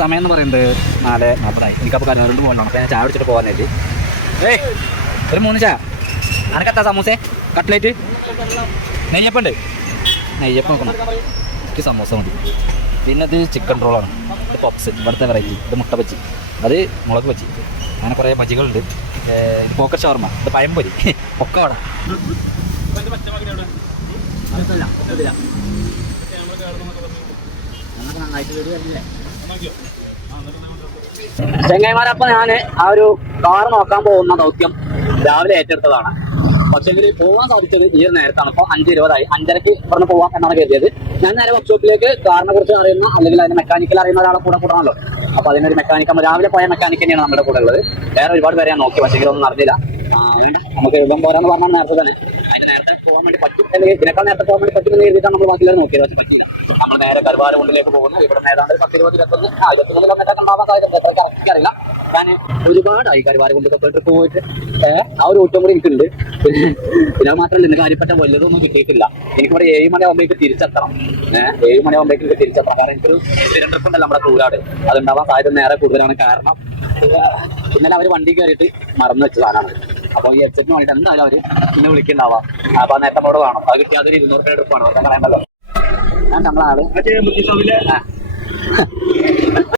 സമയം എന്ന് പറയുന്നത് 4:40 എനിക്കപ്പോൾ കണ്ണൂരിൽ പോകണം. അപ്പോൾ ഞാൻ ചായ കുടിച്ചിട്ട് പോകാനായിട്ട്. ഒരു 3 ചായ. അനക്കെത്താ സമൂസേ, കട്ട്ലേറ്റ്, നെയ്യപ്പുണ്ട്. നെയ്യപ്പം നോക്കണം. എനിക്ക് സമൂസ മതി. പിന്നെ ഇത് ചിക്കൻ റോളാണ്. ഇത് പപ്സ്, ഇവിടുത്തെ വെറൈറ്റി. ഇത് മുട്ട ബജ്ജി, അത് മുളക് ബജ്ജി, അങ്ങനെ കുറേ ബജ്ജികളുണ്ട്. ഇത് പോക്കറ്റ് ഷവർമ, ഇത് പഴംപൊരി ഒക്കെ അവിടെ. ചെങ്ങൈമാരപ്പം ഞാൻ ആ ഒരു കാർ നോക്കാൻ പോകുന്ന ദൗത്യം രാവിലെ ഏറ്റെടുത്തതാണ്. പക്ഷേ ഇതിൽ പോകാൻ സാധിച്ചത് ഈ ഒരു നേരത്താണ്. ഇപ്പോൾ 5:20 5:30 പറഞ്ഞ് പോകാം എന്നാണ് കരുതിയത്. ഞാൻ നേരെ വർക്ക്ഷോപ്പിലേക്ക് കാറിനെ കുറിച്ച് അറിയുന്ന അല്ലെങ്കിൽ അതിന്റെ മെക്കാനിക്കൽ അറിയുന്ന ഒരാളെ കൂടണമല്ലോ. അപ്പോൾ അതിനൊരു മെക്കാനിക്ക്, രാവിലെ പോയ മെക്കാനിക്ക് തന്നെയാണ് നമ്മുടെ കൂടെ ഉള്ളത്. വേറെ ഒരുപാട് പേരെ ഞാൻ നോക്കി, പക്ഷേ ഇതൊന്നും നടന്നില്ല. വേണ്ട, നമുക്ക് എഴുതാൻ പോരാന്ന് പറഞ്ഞാൽ നേരത്തെ തന്നെ അതിന് നേരത്തെ പോകാൻ വേണ്ടി പറ്റും, അല്ലെങ്കിൽ ഇതിനേക്കാൾ നേരത്തെ പോകാൻ വേണ്ടി പറ്റുമെന്ന് കരുതിയിട്ടാണ് നമ്മൾ ബാക്കിയുള്ളവർ നോക്കിയത്. പക്ഷേ പറ്റില്ല. നമ്മൾ നേരെ കരുവാരകുണ്ടിലേക്ക് പോകുന്നു. ഇവിടെ ഏതാണ്ട് 10-20-21 കിലോമീറ്റർ ഉണ്ടാവാൻ സാധ്യത എത്ര അറിയില്ല. ഞാൻ ഒരുപാടായി കരുവാരകുണ്ട് ട്രിപ്പ് പോയിട്ട്. ആ ഒരു ഊറ്റം കൂടി എനിക്കുണ്ട്. പിന്നെ മാത്രമല്ല, ഇന്ന് കാര്യപ്പെട്ട വലുതൊന്നും കിട്ടിയിട്ടില്ല. എനിക്കിവിടെ 7 മണിയാകുമ്പോഴേക്ക് തിരിച്ചെത്തണം. 7 മണിയാകുമ്പോഴേക്ക് തിരിച്ചെത്തണം. കാരണം എനിക്കൊരു സ്ഥിരം ട്രിപ്പ് ഉണ്ടല്ലോ നമ്മുടെ കൂരാട്, അതുണ്ടാവാൻ സാധ്യത നേരെ കൂടുതലാണ്. കാരണം ഇന്നലെ അവർ വണ്ടി കയറിയിട്ട് മറന്നു വെച്ച സാധനമാണ്. അപ്പോൾ ഈ ഹെഡ്സെറ്റിന് വേണ്ടിയിട്ട് എന്തായാലും അവർ പിന്നെ വിളിക്കുന്നുണ്ടാവാം. അപ്പോൾ ആ നേരത്തെ മോട് വേണം. അത് കിട്ടിയാൽ അതൊരു 200 രൂപ ട്രിപ്പാണ്. അതൊക്കെ വേണ്ടല്ലോ. ഞാൻ നമ്മളാള്